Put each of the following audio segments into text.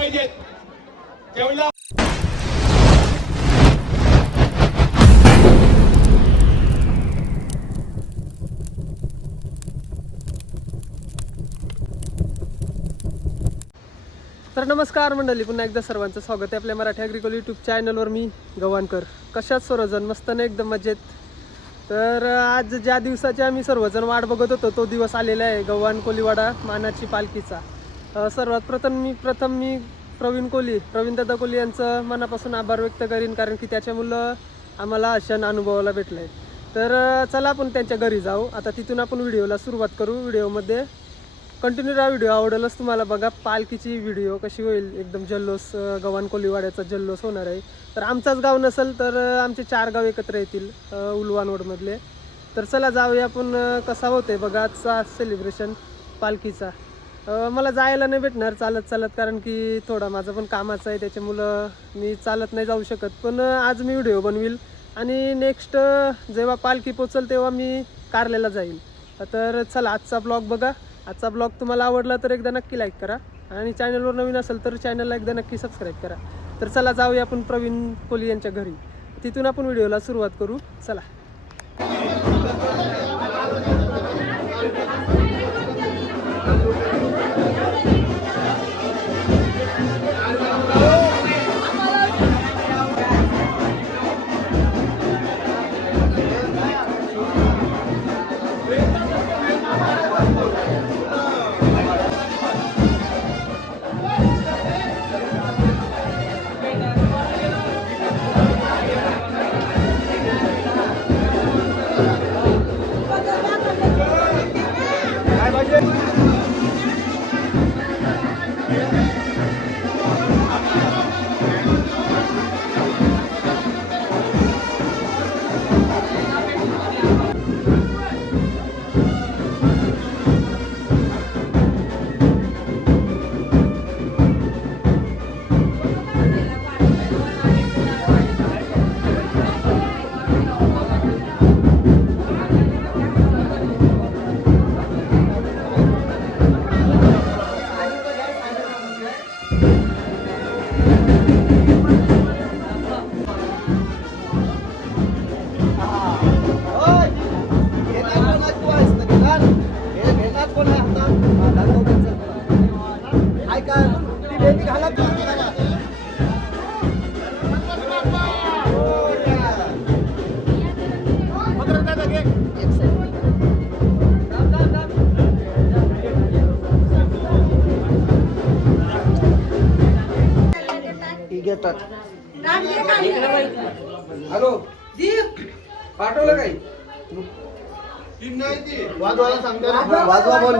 पाहिजेत. जेवला तर नमस्कार मंडळी, पुन्हा एकदा सर्वांचं स्वागत आहे आपल्या मराठी ॲग्रिकल यूट्यूब चॅनलवर. मी गव्हाणकर. कशात सर्वजण मस्त ना, एकदम मजेत. तर आज ज्या दिवसाची आम्ही सर्वजण वाट बघत होतो तो दिवस आलेला आहे, गव्हाण कोलीवाडा मानाची पालखीचा. सर्वात प्रथम मी प्रवीण दादा कोली यांचं मनापासून आभार व्यक्त करीन, कारण की त्याच्यामुळं आम्हाला हा क्षण अनुभवायला भेटला आहे. तर चला आपण त्यांच्या घरी जाऊ. आता तिथून आपण व्हिडिओला सुरुवात करू. व्हिडिओमध्ये कंटिन्यू राहा. व्हिडिओ आवडेलच तुम्हाला. बघा पालखीची व्हिडिओ कशी होईल. एकदम जल्लोष, गव्हाण कोलीवाड्याचा जल्लोष होणार आहे. तर आमचाच गाव नसेल तर आमचे 4 गाव एकत्र येतील उलवानवडमधले. तर चला जाऊया आपण. कसा होते बघा आजचा सेलिब्रेशन पालखीचा. मला जायला नाही भेटणार चालत, कारण की थोडा माझं पण कामाचं आहे, त्याच्यामुळं मी चालत नाही जाऊ शकत. पण आज मी व्हिडिओ बनवील आणि नेक्स्ट जेव्हा पालखी पोचल तेव्हा मी कारल्याला जाईल. तर चला आजचा ब्लॉग बघा. आजचा ब्लॉग तुम्हाला आवडला तर एकदा नक्की लाईक करा, आणि चॅनलवर नवीन असेल तर चॅनलला एकदा नक्की सबस्क्राईब करा. तर चला जाऊया आपण प्रवीण कोली यांच्या घरी. तिथून आपण व्हिडिओला सुरुवात करू. चला. हॅलो पाठवलं काही वाजवायला सांगतो. वाजवा बोल.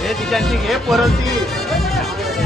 हे तिच्याशी घे परत ती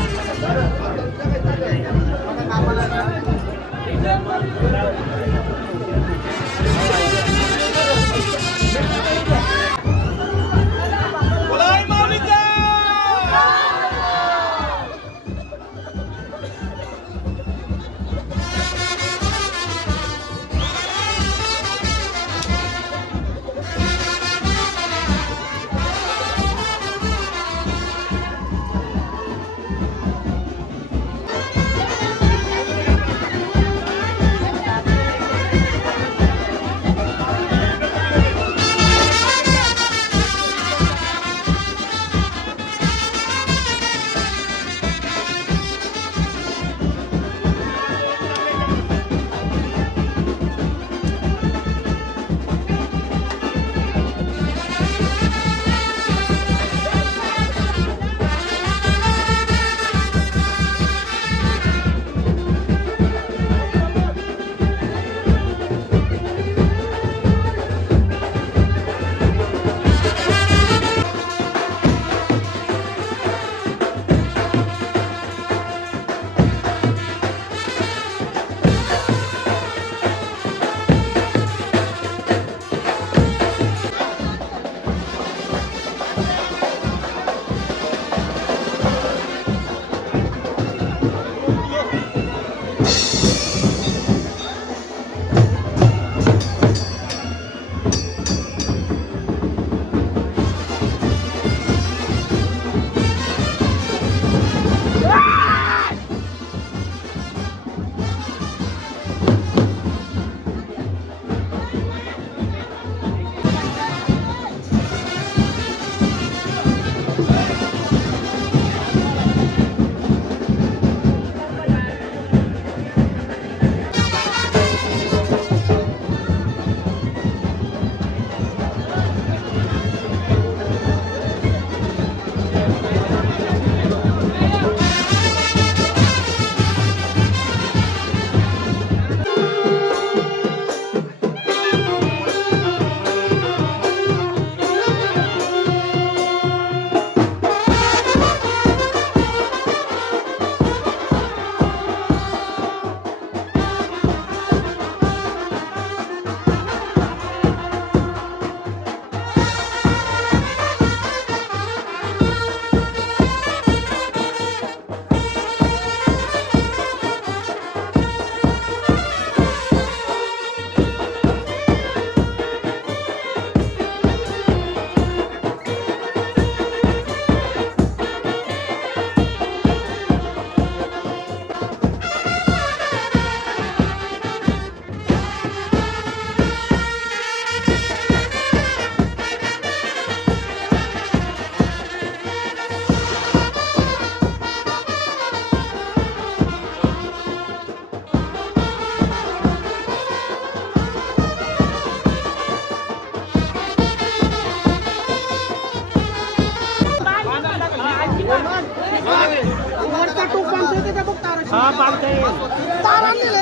तार आणलेले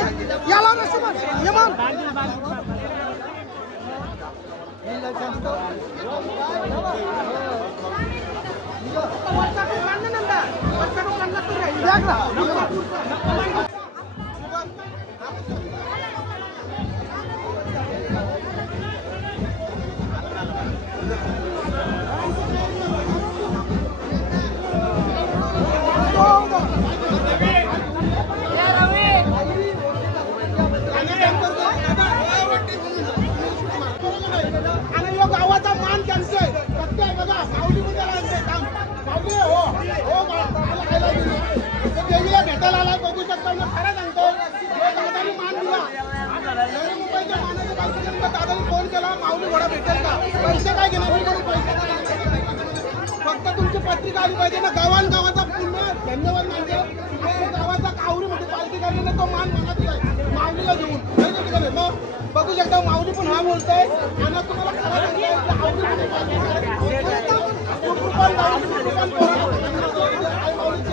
याला नशिबात यमान आणि यो गावाचा मान त्यांचा आहे. फक्त आहे बघा, माऊलीमध्ये आला ते काम. माऊली आहे, हो. हो, मला खायला दिलं. तो देवीला भेटायला आलाय, बघू शकता ना, खरं सांगतो. यो दादानी मान दिला. नवी मुंबईच्या मानाच्या बाईकच्या दादानी फोन केला, माऊली घोडा भेटेल का? पैसे काय घेणार? मी करून पैसे काय घेणार? फक्त तुमची पत्रिका आली पाहिजे ना. गावाचा पुण्य धन्यवाद म्हणजे गावाचा कावरीमध्ये पालखी काढलेला तो मान मनात आहे माऊलीला घेऊन. मग बघू शकता माऊली पण हा बोलतोय आणि तुम्हाला खरं सांगतोय की आवडीमध्ये पालखी काढली. कुटुंबात जाऊन कुटुंबात पोरांना आई माऊलीची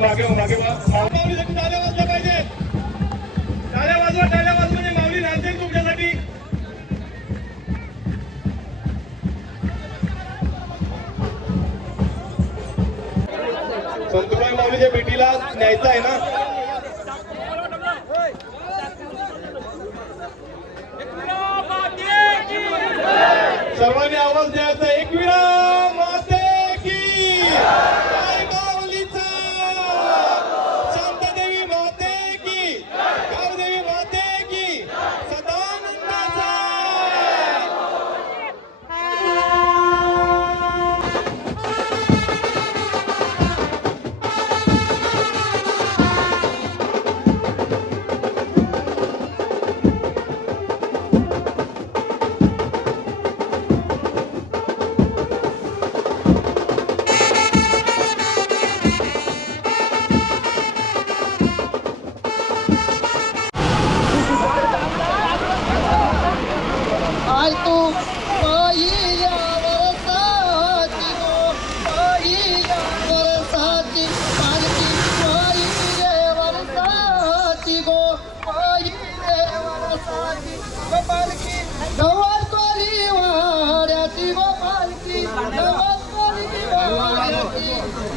माऊलीसाठी टाळ्या वाजल्या पाहिजे. टाळ्या वाजवा माऊली नाचेल तुमच्यासाठी. संतुबाई माऊलीच्या भेटीला न्यायचं आहे ना. सर्वांनी आवाज द्यायचा. एकविरा माते की जय. माऊलीचा. शांतादेवी माते की, गावदेवी माते की, सदानंदाचा. आई तू पहिल्या वर्षाची गो, पहिल्या वर्षाची पालखी, पहिल्या वर्षाची गो, पहिल्या वर्षाची गो पालखी. नवतरी वाड्याची गो पालखी, नवतरी वाड्याची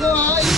गो आई.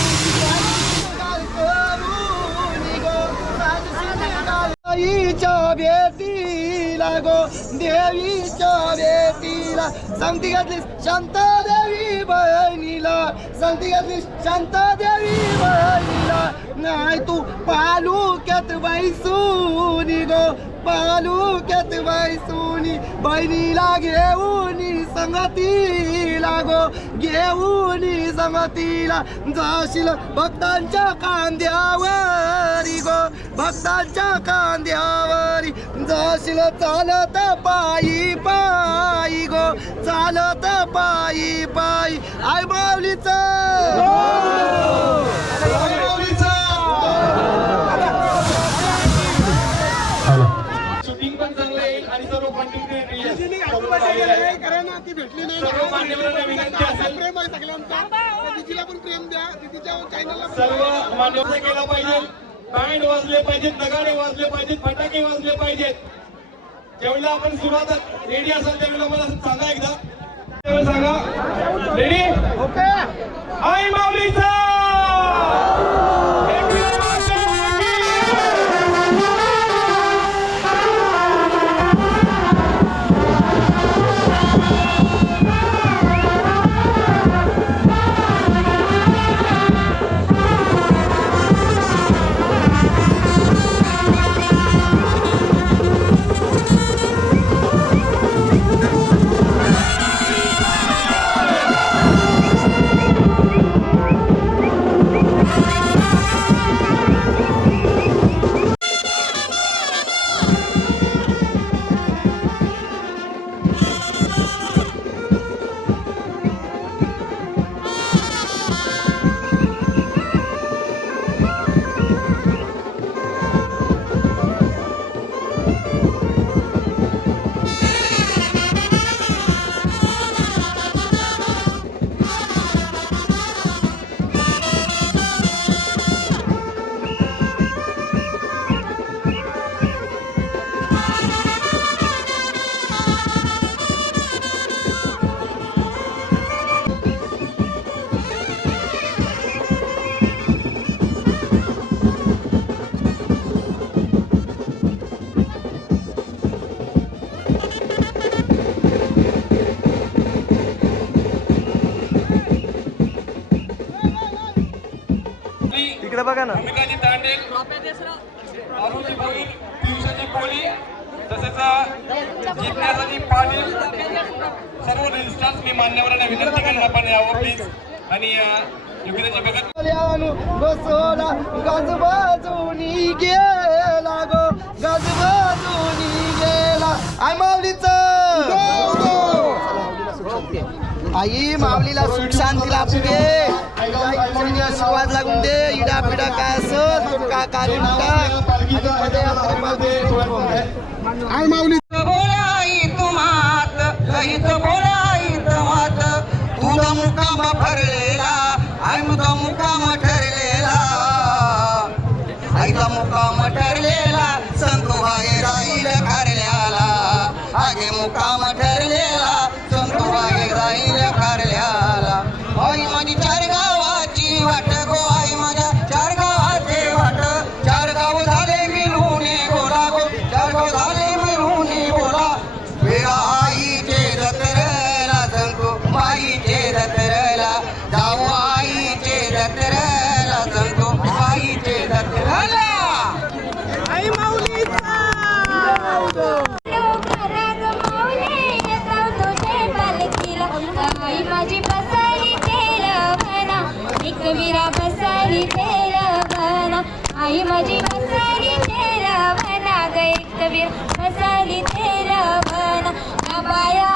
आईच्या भेटीला गो, देवीच्या भेटीला सांगती घातली शांता देवी बहिणीला, सांगती घातली शांता देवी बहिणीला. नाही तू पालुक्यात बैसूनी गो, पालुक्यात बैसूनी बहिणीला घेऊनी संगतीला गो, घेऊनी संगतीला जाशील भक्तांच्या कांद्यावरी गो, भक्तांच्या कांद्यावरी जाशील चालत पायी पायी गो, चालत पायी पायी. आई माऊलीचा. शूटिंग पण चांगलं येईल आणि सर्व कंटेंट सर्व मान्यवरांना विनंती असेल. प्रेम आहे सगळ्यांचा. तिला पण प्रेम द्या. तिच्या चॅनलला सर्व मान्यवर केला पाहिजे. बँड वाजले पाहिजेत, नगाडे वाजले पाहिजेत, फटाके वाजले पाहिजेत. ज्यावेळेला आपण सुरुवात रेडी असेल त्यावेळेला मला सांगा एकदा. त्यावेळेला सांगा रेडी. ओके. आई माऊलीचा. इकडे बघा ना. भूमिकाजी तांडेल, आरुजी भोईर, पियुषाजी कोळी, तसेच जिज्ञासाजी पाटील, सर्व रेजिस्ट्रार्स मी मान्यवरांना विनंती करेन आपण यावं प्लीज. आणि योग्यतेची बघत बसोला गजबाजूनी गेला गो, गजबाजूनी गेला. आई माऊलीचा. आई माऊलीला सुख शांतीला आपू दे. आशीर्वाद लागून दे. इडा पिडा काय असत का काढून टाक. आई माऊली. बोलाई तुमात लहित बोलाई तुमात तुझा मुकाम भरलेला आई मुका मुकाम ठरलेला. माझी बसाली तेलवना एकवीरा बसाली तेलवना आई माझी बसाली तेलवना ग एकवीर बसाली तेलवना बाया